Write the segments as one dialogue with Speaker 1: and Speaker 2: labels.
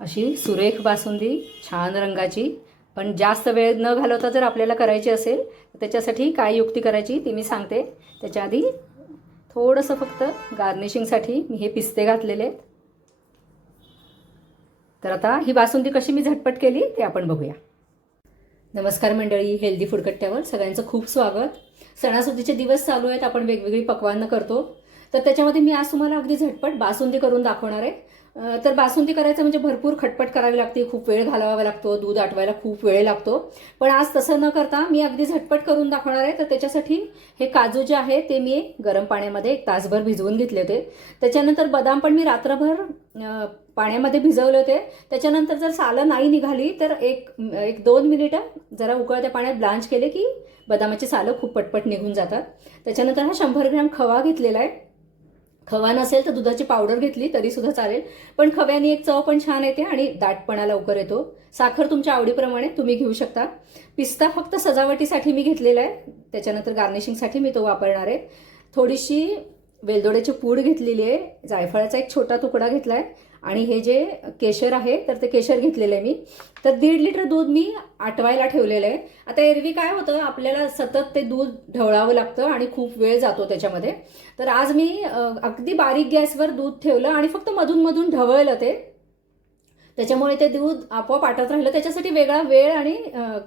Speaker 1: अशी सुरेख बासुंदी छान रंगाची. पण जास्त वेळ न घालवता जर आपल्याला करायची असेल तर त्याच्यासाठी काय युक्ती करायची ती मी सांगते. त्याच्या आधी थोडंसं फक्त गार्निशिंगसाठी मी हे पिस्ते घातलेले आहेत. तर आता ही बासुंदी कशी मी झटपट केली ते आपण बघूया. नमस्कार मंडळी हेल्दी फूड कट्ट्यावर सगळ्यांचं खूप स्वागत. सणासुदीचे दिवस चालू आहेत आपण वेगवेगळी पक्वानं करतो. तर त्याच्यामध्ये मी आज तुम्हाला अगदी झटपट बासुंदी करून दाखवणार आहे. तर बासुंदी करायचं म्हणजे भरपूर खटपट करावी लागते खूप वेळ घालावा लागतो दूध आटवायला खूप वेळ लागतो. पण आज तसं न करता मी अगदी झटपट करून दाखवणार आहे. तर त्याच्यासाठी हे काजू जे आहे ते मी गरम पाण्यामध्ये एक तासभर भिजवून घेतले होते. त्याच्यानंतर बदाम पण मी रात्रभर पाण्यामध्ये भिजवले होते. त्याच्यानंतर जर सालं नाही निघाली तर एक एक दोन मिनिटं जरा उकळत्या पाण्यात ब्लांच केले की बदामाची सालं खूप पटपट निघून जातात. त्याच्यानंतर हा शंभर ग्रॅम खवा घेतलेला आहे. खवा नसेल तर दुधाची पावडर घेतली तरी सुद्धा चालेल. पण खव्याने एक चव पण छान येते आणि दाटपणा लवकर येतो. साखर तुमच्या आवडीप्रमाणे तुम्ही घेऊ शकता. पिस्ता फक्त सजावटीसाठी मी घेतलेला आहे. त्याच्यानंतर गार्निशिंगसाठी मी तो वापरणार आहे. थोडीशी वेलदोड्याची पूड घेतलेली आहे. जायफळाचा एक छोटा तुकडा घेतला आहे आणि हे जे केशर आहे तर ते केशर घेतलेलं आहे मी. तर दीड लिटर दूध मी आटवायला ठेवलेलं आहे. आता एरवी काय होतं आपल्याला सतत ते दूध ढवळावं लागतं आणि खूप वेळ जातो त्याच्यामध्ये. तर आज मी अगदी बारीक गॅसवर दूध ठेवलं आणि फक्त मधून मधून ढवळलं ते. त्याच्यामुळे ते दूध आपोआप आटत राहिलं. त्याच्यासाठी वेगळा वेळ आणि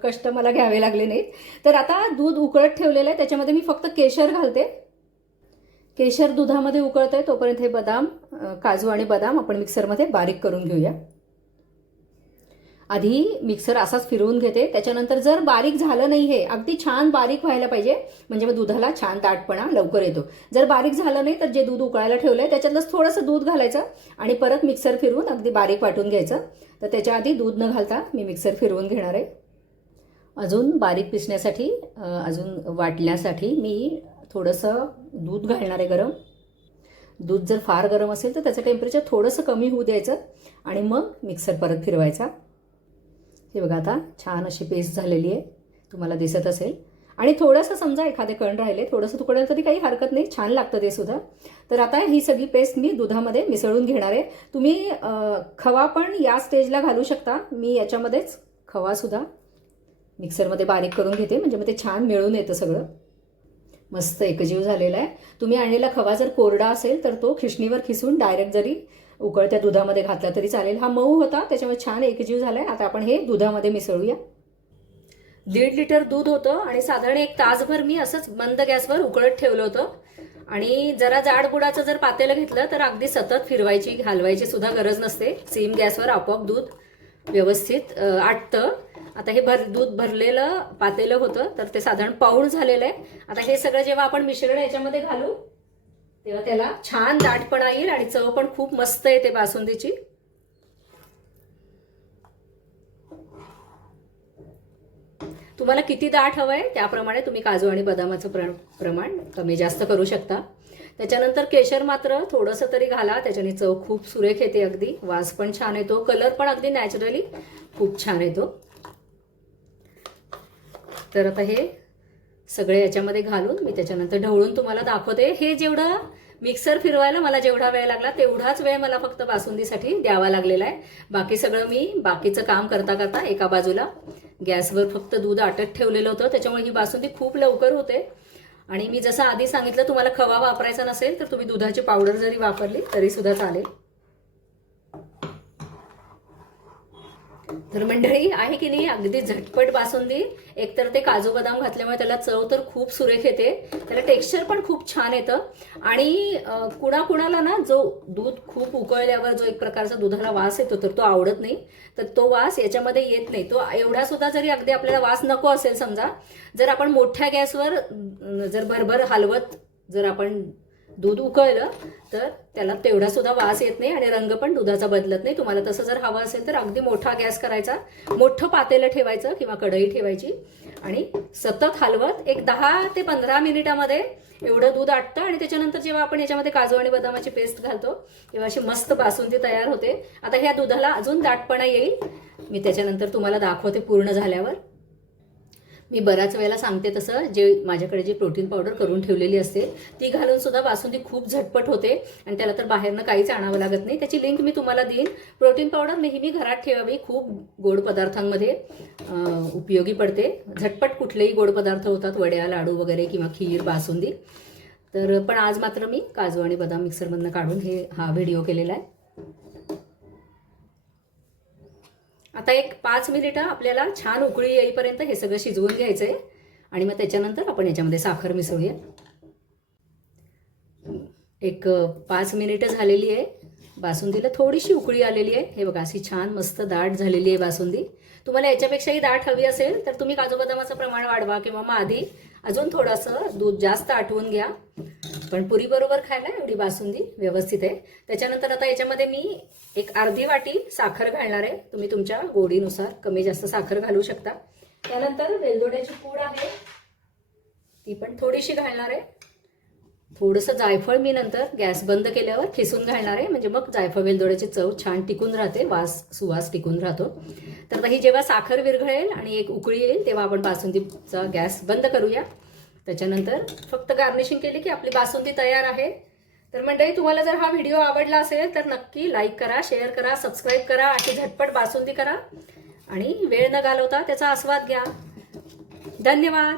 Speaker 1: कष्ट मला घ्यावे लागले नाहीत. तर आता दूध उकळत ठेवलेलं आहे. त्याच्यामध्ये मी फक्त केशर घालते. केशर दुधामध्ये उकळत आहे तोपर्यंत हे बदाम काजू आणि बदाम आपण मिक्सरमध्ये बारीक करून घेऊया. आधी मिक्सर असाच फिरवून घेते. त्याच्यानंतर जर बारीक झालं नाही हे अगदी छान बारीक व्हायला पाहिजे. म्हणजे मग दुधाला छान दाटपणा लवकर येतो. जर बारीक झालं नाही तर जे दूध उकळायला ठेवलं आहे त्याच्यातलंच थोडंसं दूध घालायचं आणि परत मिक्सर फिरवून अगदी बारीक वाटून घ्यायचं. तर त्याच्या आधी दूध न घालता मी मिक्सर फिरवून घेणार आहे. अजून बारीक पिसण्यासाठी अजून वाटण्यासाठी मी थोडंसं दूध घालणार आहे गरम. दूध जर फार गरम असेल तर त्याचं टेम्परेचर थोडंसं कमी होऊ द्यायचं आणि मग मिक्सर परत फिरवायचा. हे बघा आता छान अशी पेस्ट झालेली आहे. तुम्हाला दिसत असेल. आणि थोडंसं समजा एखादे कण राहिले थोडंसं तुकडलं तरी काही हरकत नाही. छान लागतं ते सुद्धा. तर आता ही सगळी पेस्ट मी दुधामध्ये मिसळून घेणार आहे. तुम्ही खवा पण या स्टेजला घालू शकता. मी याच्यामध्येच खवासुद्धा मिक्सरमध्ये बारीक करून घेते. म्हणजे मग ते छान मिळून येतं सगळं. मस्त एकजीव झालेला आहे. तुम्ही आणलेला खवा जर कोरडा असेल तर तो खिशणीवर खिसून डायरेक्ट जरी उकळत्या दुधामध्ये घातला तरी चालेल. हा मऊ होता त्याच्यामुळे छान एकजीव आहे आता आपण हे दुधामध्ये मिसळूया. दीड लिटर दूध होतं आणि साधारण एक तासभर मी असंच मंद गॅसवर उकळत ठेवलं होतं. आणि जरा जाडबुडाचं जर पातेलं घेतलं तर अगदी सतत फिरवायची घालवायची सुद्धा गरज नसते. सेम गॅसवर आपोआप दूध व्यवस्थित आटतं. आता हे भर दूध भरलेलं पातेलं होतं तर ते साधारण पाऊण झालेलं आहे. आता हे सगळं जेव्हा आपण मिश्रण याच्यामध्ये घालू तेव्हा त्याला छान दाटपणा येईल आणि चव पण खूप मस्त येते बासुंदीची. तुम्हाला किती दाट हवं आहे त्याप्रमाणे तुम्ही काजू आणि बदामाचं प्र प्रमाण कमी जास्त करू शकता. त्याच्यानंतर केशर मात्र थोडंसं तरी घाला त्याच्याने चव खूप सुरेख येते अगदी. वास पण छान येतो कलर पण अगदी नॅचरली खूप छान येतो. तर आता हे सगळे याच्यामध्ये घालून मी त्याच्यानंतर ढवळून तुम्हाला दाखवते. हे जेवढं मिक्सर फिरवायला मला जेवढा वेळ लागला तेवढाच वेळ मला फक्त बासुंदीसाठी द्यावा लागलेला आहे. बाकी सगळं मी बाकीचं काम करता करता एका बाजूला गॅसवर फक्त दूध आटत ठेवलेलं होतं. त्याच्यामुळे ही बासुंदी खूप लवकर होते. आणि मी जसं आधी सांगितलं तुम्हाला खवा वापरायचा नसेल तर तुम्ही दुधाची पावडर जरी वापरली तरीसुद्धा चालेल. तर मंडळी आहे की नाही? अगदी झटपट बासुंदी एकतर ते काजू बदाम घातल्यामुळे त्याला चव तर खूप सुरेख येते. त्याला टेक्स्चर पण खूप छान येतं. आणि कुणाकुणाला ना जो दूध खूप उकळल्यावर जो एक प्रकारचा दुधाला वास येतो तर तो आवडत नाही. तर तो वास याच्यामध्ये येत नाही. तो एवढा सुद्धा जरी अगदी आपल्याला वास नको असेल समजा जर आपण मोठ्या गॅसवर जर भरभर हलवत जर आपण दूध उकळलं तर त्याला तेवढा सुद्धा वास येत नाही आणि रंग पण दुधाचा बदलत नाही. तुम्हाला तसं जर हवं असेल तर अगदी मोठा गॅस करायचा मोठं पातेलं ठेवायचं किंवा कढई ठेवायची. आणि सतत हलवत एक दहा ते पंधरा मिनिटामध्ये एवढं दूध आटतं आणि त्याच्यानंतर जेव्हा आपण याच्यामध्ये काजू आणि बदामाची पेस्ट घालतो तेव्हा अशी मस्त बासुंदी तयार होते. आता ह्या दुधाला अजून दाटपणा येईल. मी त्याच्यानंतर तुम्हाला दाखवते पूर्ण झाल्यावर. मी बऱ्याच वेळेला सांगते तसं जे माझ्याकडे जी प्रोटीन पावडर करून ठेवलेली असते ती घालून सुद्धा बासुंदी खूप झटपट होते आणि त्याला तर बाहेरनं काहीच आणावं लागत नाही. त्याची लिंक मी तुम्हाला देईन. प्रोटीन पावडर नेहमी घरात ठेवावी खूप गोड पदार्थांमध्ये उपयोगी पडते. झटपट कुठलेही गोड पदार्थ होतात वड्या लाडू वगैरे किंवा खीर बासुंदी. तर पण आज मात्र मी काजू आणि बदाम मिक्सरमधनं काढून हे हा व्हिडिओ केलेला आहे. आता एक पाच मिनिटं आपल्याला छान उकळी येईपर्यंत हे सगळं शिजवून घ्यायचं आहे आणि मग त्याच्यानंतर आपण याच्यामध्ये साखर मिसळूया. एक पाच मिनिटं झालेली आहे. बासुंदीला थोडीशी उकळी आलेली आहे. हे बघा अशी छान मस्त दाट झालेली आहे बासुंदी. तुम्हाला याच्यापेक्षाही दाट हवी असेल तर तुम्ही काजू बदामाचं प्रमाण वाढवा किंवा मग आधी अजून थोडंसं दूध जास्त आटवून घ्या. पण पुरी बरोबर खायला एवढी बासुंदी व्यवस्थित आहे. त्याच्यानंतर आता याच्यामध्ये मी एक अर्धी वाटी साखर घालणार आहे. तुम्ही तुमच्या गोडीनुसार कमी जास्त साखर घालू शकता. त्यानंतर वेलदोड्याची पूड आहे. ती पण थोडीशी घालणार आहे. थोडंसं जायफळ मी नंतर गॅस बंद केल्यावर खिसून घालणार आहे. म्हणजे मग जायफळ वेलदोड्याची चव छान टिकून राहते वास सुवास टिकून राहतो. तर आता ही जेव्हा साखर विरघळेल आणि एक उकळी येईल तेव्हा आपण बासुंदीचा गॅस बंद करूया. त्याच्यानंतर फक्त गार्निशिंग केली की आपली बासुंदी तयार आहे. तर मंडळी तुम्हाला जर हा व्हिडिओ आवडला असेल तर नक्की लाईक करा शेअर करा सबस्क्राईब करा अशी झटपट बासुंदी करा. आणि वेळ न घालवता त्याचा आस्वाद घ्या. धन्यवाद.